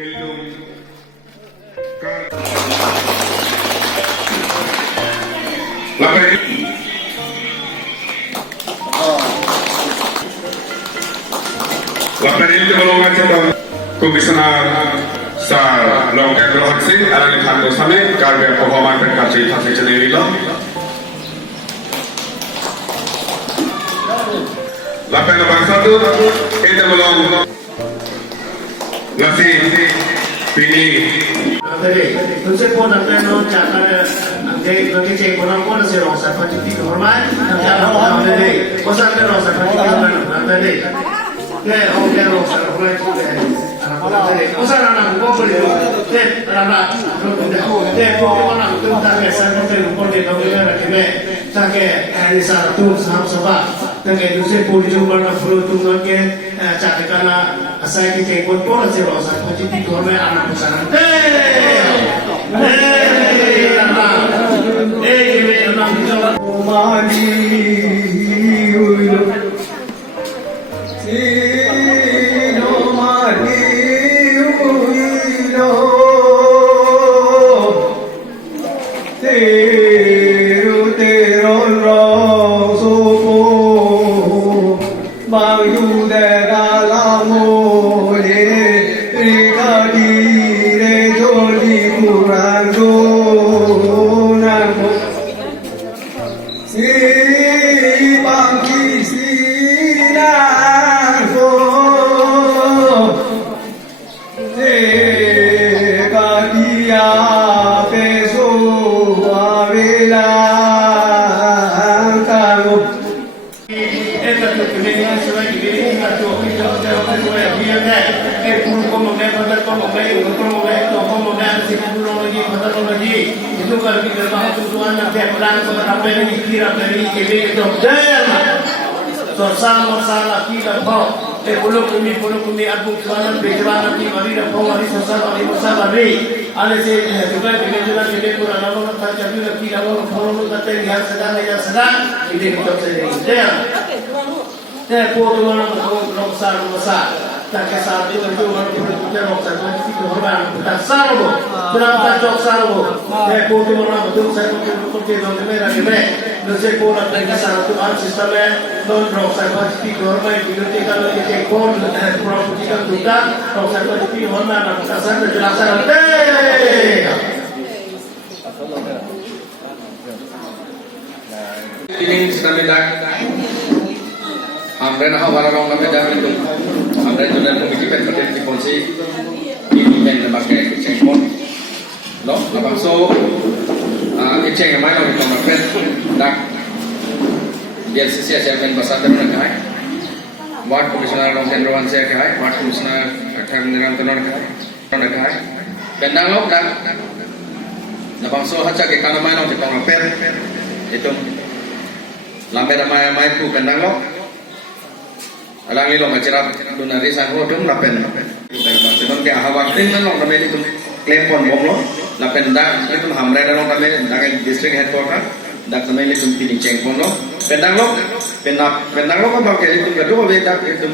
Laparin itu golongan sedang komisioner sa longkai berhasil alami kantor sana karya performa berkasih hasil sendiri lo. Laparin bangsa tu itu golong nasi pini. Jadi, तुमसे फोन करते हैं लोग चाहते हैं कि चेक होना कौन से रोक सकता है जितनी गवर्नमेंट क्या होता है दे वो सारे रोक सकता है गवर्नमेंट दे के हो गया रोक सकता है वो सारा ना वो बोले दे राना दे वो वाला तुम ताकि सारे के ऊपर के लोग ये रखेंगे ताकि ऐसा तुम साफ सफा ताकि दूसरे पूरी जो बना फ्लो तुम के चाहते करना asal kita ikut pun aja rosak macam itu orang anak pesanan itu kalau kita bahas tujuan nanti pelan apa yang dikira dari ini itu jangan sosal kita bawa pulau kami abu tujuan bejalan nanti mari dah bawa mari sosal mari ada sih juga bejalan jadi kurang nama kita jadi nanti kalau kalau kita lihat sedang ini kita sedang pulau besar tak kesal itu orang kita rosak itu orang tak salah kenapa tak salah pulau orang betul saya betul kita mereka Nasi pura tak kesal itu an sistemnya non rosak itu orang itu kalau kita pun properti kan juga rosak itu orang nak kasar penjelasan ini sudah আমরা না হওয়ার রং নামে দাবি তো আমরা জনের কমিটি পেট্রোটেন কি পৌঁছে ini men pakai keceng pon no abang so keceng yang mana kita makan dak biar sisi chairman pasar terus nak ward commissioner long tenderan saya kai ward commissioner akan nirantanan kai bendang lok dak abang so haca ke kana mana kita makan itu lambe ramai ku bendang lok alangi lo macerap donari sango dum lapen sebab ke ahawak tin lo name itu claim pon bom lo lapen dak itu hamre da lo name dak district headquarter dak name itu pini ceng pon lo pendang lo pendang lo kan pakai itu gado be dak itu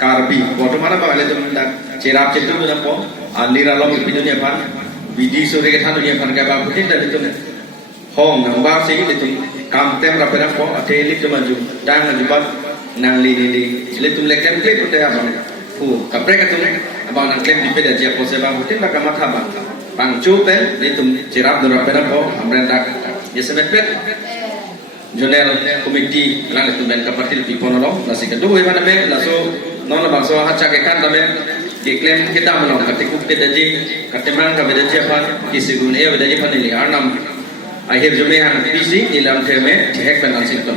karbi boto mana pakai itu dak cerap cetu na po andira lo pini nya pan bidi sore ke thanu nya pan ka ba putin da itu hong nang ba sing itu kam tem rapen po ateli tu maju dang maju nang li letum lekem klip udah abang kaprek itu abang nang klip di beda dia pose bang hutin baka matha bang cupen letum cirap dora pera ko amrenda ya semet jonel komiti lang letum ben kapartil pipono nasi kedua mana me laso non bang so hacha ke kan tabe ke klem kita menom katikuk te daji katemang ka beda dia pan kisigun e beda dia pan ni arnam akhir jumehan pisi nilam terme hek ben ansik to